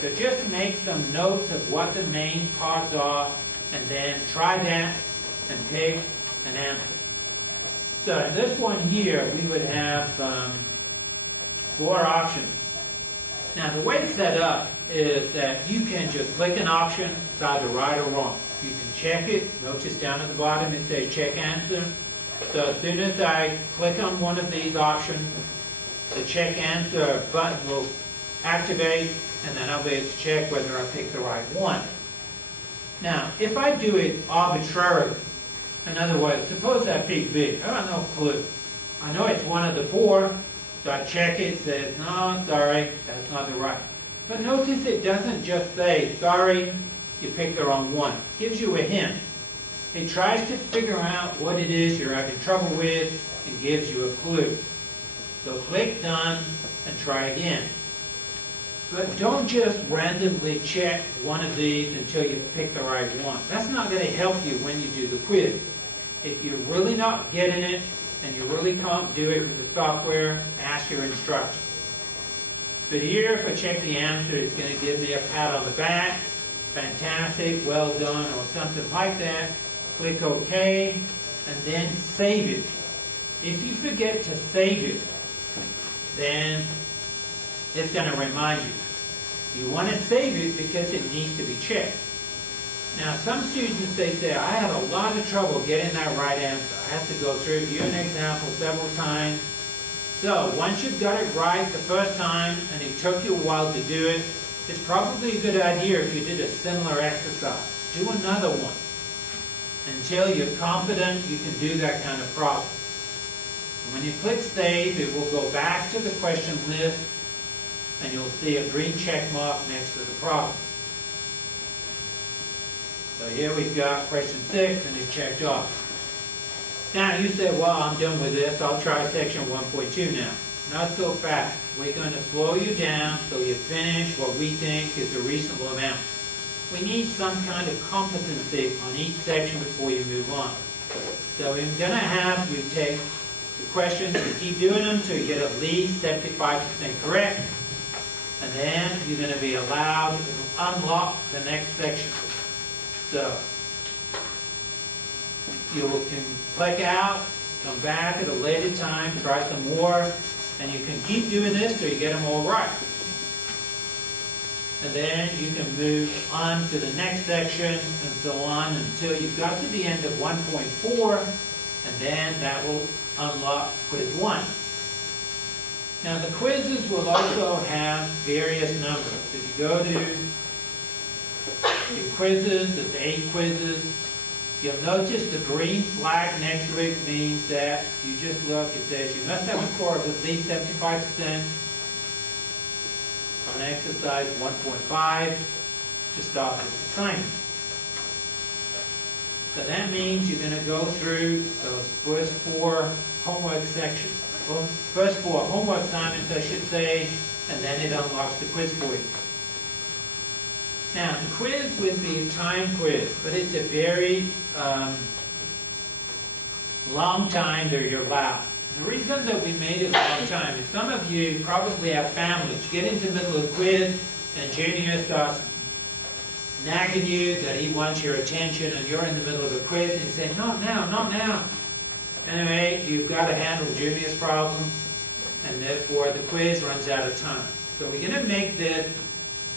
So just make some notes of what the main parts are, and then try that and pick an answer. So in this one here, we would have 4 options. Now the way it's set up is that you can just click an option, it's either right or wrong. You can check it. Notice down at the bottom it says check answer. So as soon as I click on one of these options, the check answer button will activate, and then I'll be able to check whether I picked the right one. Now, if I do it arbitrarily, in other words, suppose I pick B, I have no clue. I know it's one of the 4, so I check it, says, no, sorry, that's not the right. But notice it doesn't just say, sorry, you picked the wrong one. It gives you a hint. It tries to figure out what it is you're having trouble with and gives you a clue. So click done and try again. But don't just randomly check one of these until you pick the right one. That's not going to help you when you do the quiz. If you're really not getting it and you really can't do it with the software, ask your instructor. But here, if I check the answer, it's going to give me a pat on the back. Fantastic, well done, or something like that. Click OK, and then save it. If you forget to save it, then it's going to remind you. You want to save it because it needs to be checked. Now, some students, they say, I have a lot of trouble getting that right answer. I have to go through, view an example several times. So, once you've got it right the first time, and it took you a while to do it, it's probably a good idea if you did a similar exercise. Do another one until you're confident you can do that kind of problem. When you click Save, it will go back to the question list, and you'll see a green check mark next to the problem. So here we've got question 6, and it's checked off. Now you say, well, I'm done with this. I'll try section 1.2 now. Not so fast. We're going to slow you down so you finish what we think is a reasonable amount. We need some kind of competency on each section before you move on. So we're going to have you take the questions and keep doing them until you get at least 75% correct. And then you're going to be allowed to unlock the next section. So you can click out, come back at a later time, try some more, and you can keep doing this till you get them all right. And then you can move on to the next section and so on until you've got to the end of 1.4, and then that will unlock quiz 1. Now the quizzes will also have various numbers. If you go to your quizzes, there's 8 quizzes. You'll notice the green flag next to it means that you just look, it says you must have a score of at least 75% on exercise 1.5 to start this assignment. So that means you're going to go through those first 4 homework sections. Well, first 4 homework assignments, I should say, and then it unlocks the quiz for you. Now, the quiz would be a time quiz, but it's a very long time that you're allowed. The reason that we made it a long time is some of you probably have families. You get into the middle of the quiz, and Junior starts nagging you that he wants your attention, and you're in the middle of a quiz, and you say, not now, not now. Anyway, you've got to handle Junior's problem, and therefore the quiz runs out of time. So we're going to make this,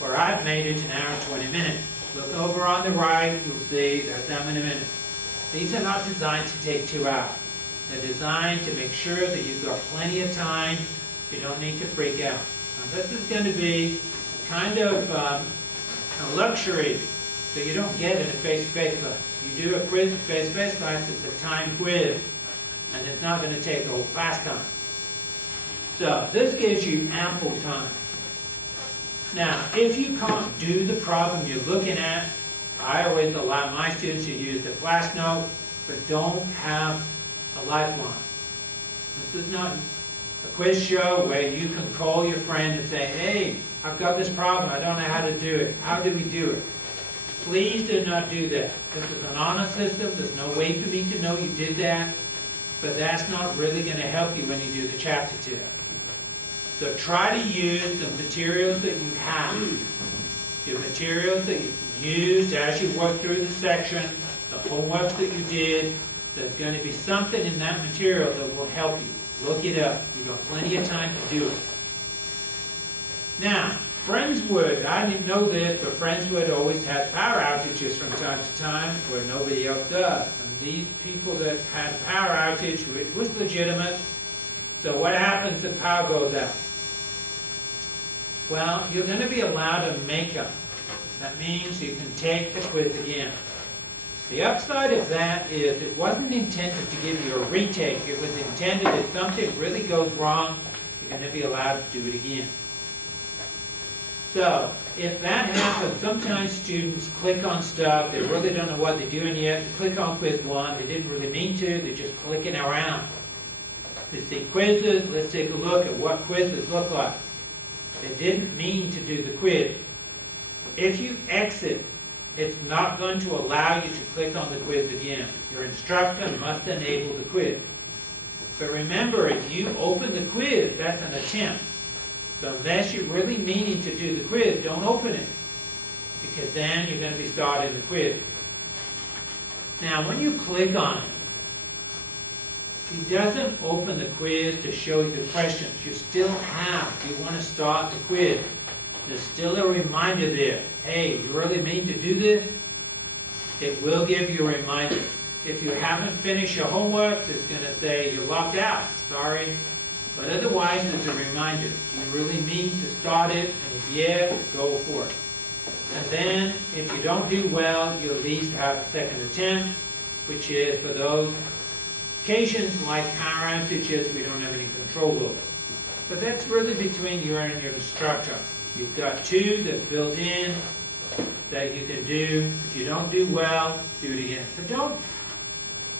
or I've made it, an hour and 20 minutes. Look over on the right, you'll see that's how many minutes. These are not designed to take 2 hours. They're designed to make sure that you've got plenty of time. You don't need to freak out. Now, this is going to be kind of a luxury that you don't get in a face-to-face class. You do a quiz in face-to-face class, it's a time quiz, and it's not going to take the whole class time. So this gives you ample time. Now, if you can't do the problem you're looking at, I always allow my students to use the flash note, but don't have a lifeline. This is not a quiz show where you can call your friend and say, hey, I've got this problem, I don't know how to do it. How do we do it? Please do not do that. This is an honor system. There's no way for me to know you did that, but that's not really going to help you when you do the chapter test. So try to use the materials that you have. your materials that you used as you work through the section, the homework that you did. There's going to be something in that material that will help you. Look it up. You've got plenty of time to do it. Now, Friendswood, I didn't know this, but Friendswood always has power outages from time to time where nobody else does. And these people that had a power outage, it was legitimate. So what happens if power goes out? Well, you're going to be allowed a makeup. That means you can take the quiz again. The upside of that is it wasn't intended to give you a retake. It was intended if something really goes wrong, you're going to be allowed to do it again. So, if that happens, sometimes students click on stuff, they really don't know what they're doing yet. They click on quiz 1, they didn't really mean to, they're just clicking around. They see quizzes, let's take a look at what quizzes look like. They didn't mean to do the quiz. If you exit, it's not going to allow you to click on the quiz again. Your instructor must enable the quiz. But remember, if you open the quiz, that's an attempt. So unless you're really meaning to do the quiz, don't open it. Because then you're going to be starting the quiz. Now, when you click on it, it doesn't open the quiz to show you the questions. You still have, if you want to start the quiz, there's still a reminder there. Hey, you really mean to do this? It will give you a reminder. If you haven't finished your homework, it's going to say you're locked out. Sorry. But otherwise, it's a reminder. You really mean to start it, and if yes, go for it. And then, if you don't do well, you at least have a second attempt, which is for those occasions like power outages we don't have any control over. But that's really between you and your instructor. You've got 2 that's built in that you can do. If you don't do well, do it again. But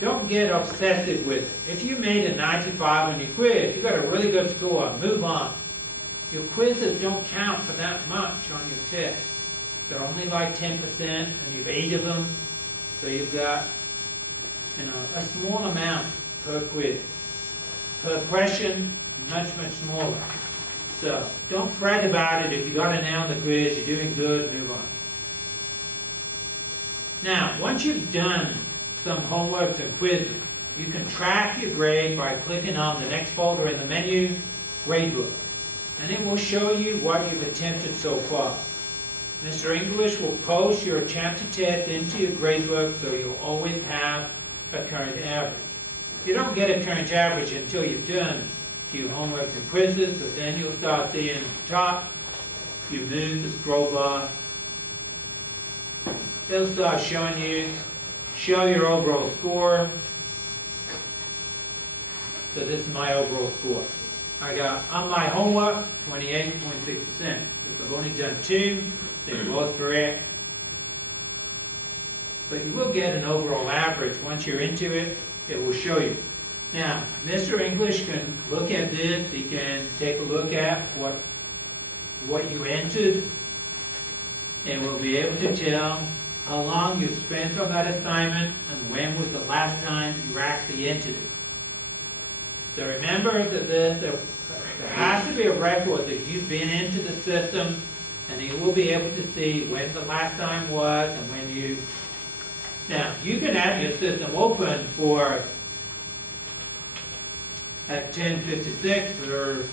don't get obsessive with it. If you made a 95 on your quiz, you got a really good score, move on. Your quizzes don't count for that much on your test. They're only like 10%, and you've 8 of them. So you've got, a small amount per quiz. Per question, much, much smaller. So don't fret about it. If you got an A on the quiz, you're doing good, move on. Now, once you've done some homeworks and quizzes, you can track your grade by clicking on the next folder in the menu, Gradebook. And it will show you what you've attempted so far. Mr. English will post your chapter test into your gradebook so you'll always have a current average. You don't get a current average until you've done a few homeworks and quizzes, but then you'll start seeing at the top, you move the scroll bar, it'll start showing you, show your overall score. So this is my overall score. I got, on my homework, 28.6%. Because I've only done 2, they're both correct. But you will get an overall average. Once you're into it, it will show you. Now, Mr. English can look at this. He can take a look at what you entered. And will be able to tell how long you spent on that assignment and when was the last time you actually entered it. So remember that there has to be a record that you've been into the system, and you will be able to see when the last time was and when you... Now, you can have your system open for at 10:56 for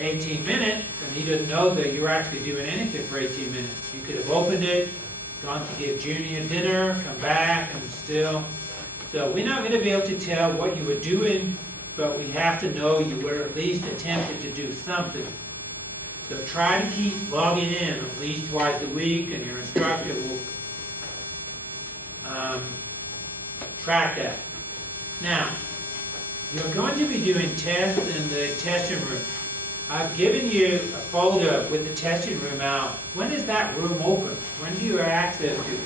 18 minutes, and he doesn't know that you're actually doing anything for 18 minutes. You could have opened it, gone to give Junior dinner, come back, and still... So we're not going to be able to tell what you were doing, but we have to know you were at least attempting to do something. So try to keep logging in at least twice a week, and your instructor will track that. Now, you're going to be doing tests in the testing room. I've given you a folder with the testing room out. When is that room open? When do you have access to it?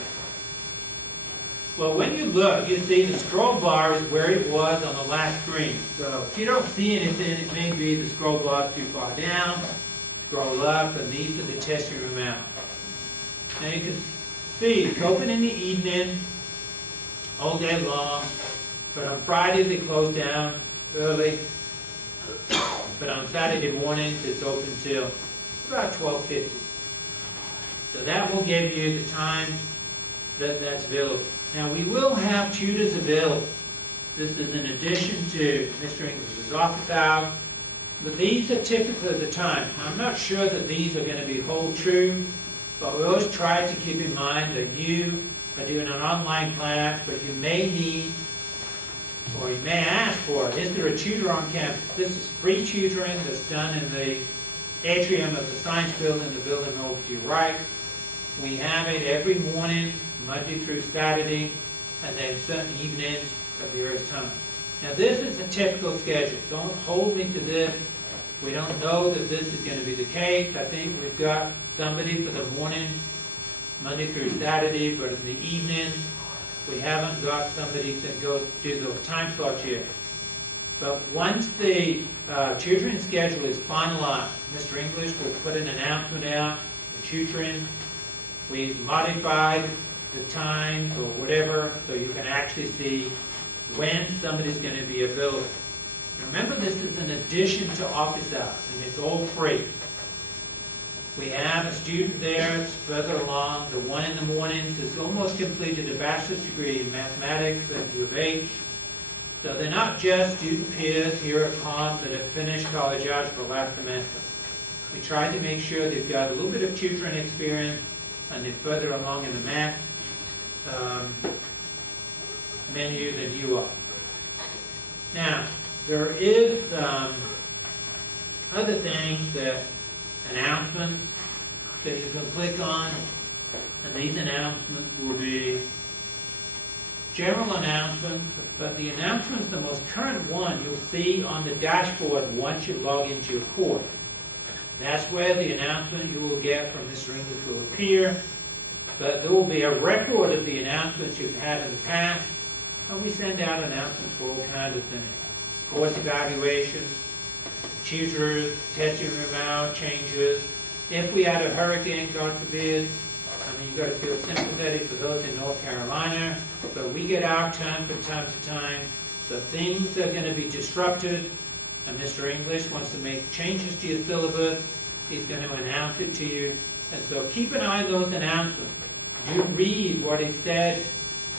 Well, when you look, you see the scroll bar is where it was on the last screen. So if you don't see anything, it may be the scroll bar is too far down. Scroll up, and these are the testing room out. Now you can see it's open in the evening, all day long. But on Friday they close down early. But on Saturday mornings it's open till about 12:50. So that will give you the time that's available. Now we will have tutors available. This is in addition to Mr. English's office hours. But these are typically the time. I'm not sure that these are going to be hold true, but we always try to keep in mind that you are doing an online class, but you may need, or you may ask for, is there a tutor on campus? This is free tutoring that's done in the atrium of the science building, the building over to your right. We have it every morning, Monday through Saturday, and then certain evenings at various times. Now this is a typical schedule. Don't hold me to this. We don't know that this is going to be the case. I think we've got somebody for the morning, Monday through Saturday, but in the evening, we haven't got somebody to go do those time slots yet. But once the tutoring schedule is finalized, Mr. English will put an announcement out for tutoring. We've modified the times or whatever, so you can actually see when somebody's going to be available. Remember, this is in addition to office hours, and it's all free. We have a student there, it's further along. The one in the mornings has almost completed a bachelor's degree in mathematics at U of H. So they're not just student peers here at Palms that have finished college algebra last semester. We tried to make sure they've got a little bit of tutoring experience, and they're further along in the math menu than you are. Now, there is other things, that announcements that you can click on, and these announcements will be general announcements, but the announcements, the most current one, you'll see on the dashboard once you log into your course. That's where the announcement you will get from Mr. English will appear, but there will be a record of the announcements you've had in the past, and we send out announcements for all kinds of things. Course evaluations, tutors, testing room hour changes. If we had a hurricane, God forbid, I mean, you've got to feel sympathetic for those in North Carolina, but we get our turn from time to time. So things are going to be disrupted, and Mr. English wants to make changes to your syllabus. He's going to announce it to you. And so keep an eye on those announcements. Do read what he said,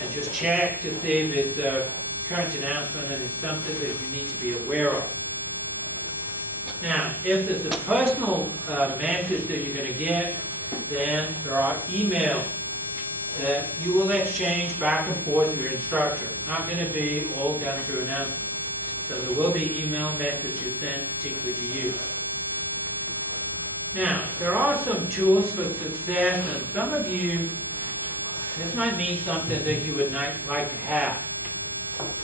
and just check to see if it's a current announcement and it's something that you need to be aware of. Now, if there's a personal message that you're going to get, then there are emails that you will exchange back and forth with your instructor. It's not going to be all done through announcements. So there will be email messages sent particularly to you. Now, there are some tools for success, and some of you, this might mean something that you would like to have.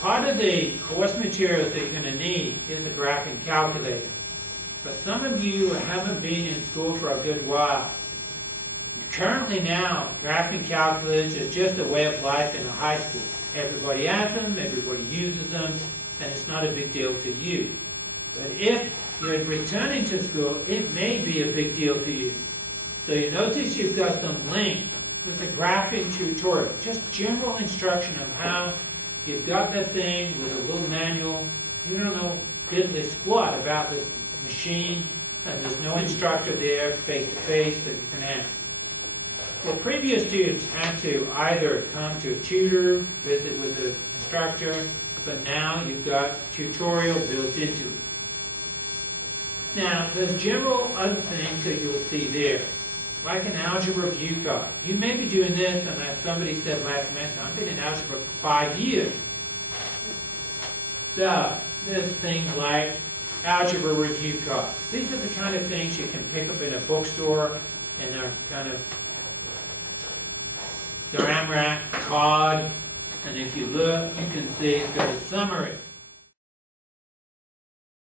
Part of the course materials that you're going to need is a graphing calculator. But some of you haven't been in school for a good while. Currently now, graphing calculators is just a way of life in a high school. Everybody has them, everybody uses them, and it's not a big deal to you. But if you're returning to school, it may be a big deal to you. So you notice you've got some links. There's a graphing tutorial, just general instruction of how you've got that thing with a little manual. You don't know diddly squat about this machine, and there's no instructor there face-to-face that you can ask. Well, previous students had to either come to a tutor, visit with the instructor, but now you've got tutorial built into it. Now, there's general other things that you'll see there, like an algebra view card. You may be doing this, and as somebody said last semester, I've been in algebra for 5 years. So, there's things like algebra review cards. These are the kind of things you can pick up in a bookstore, and they're kind of ceramic card, and if you look, you can see it's got a summary.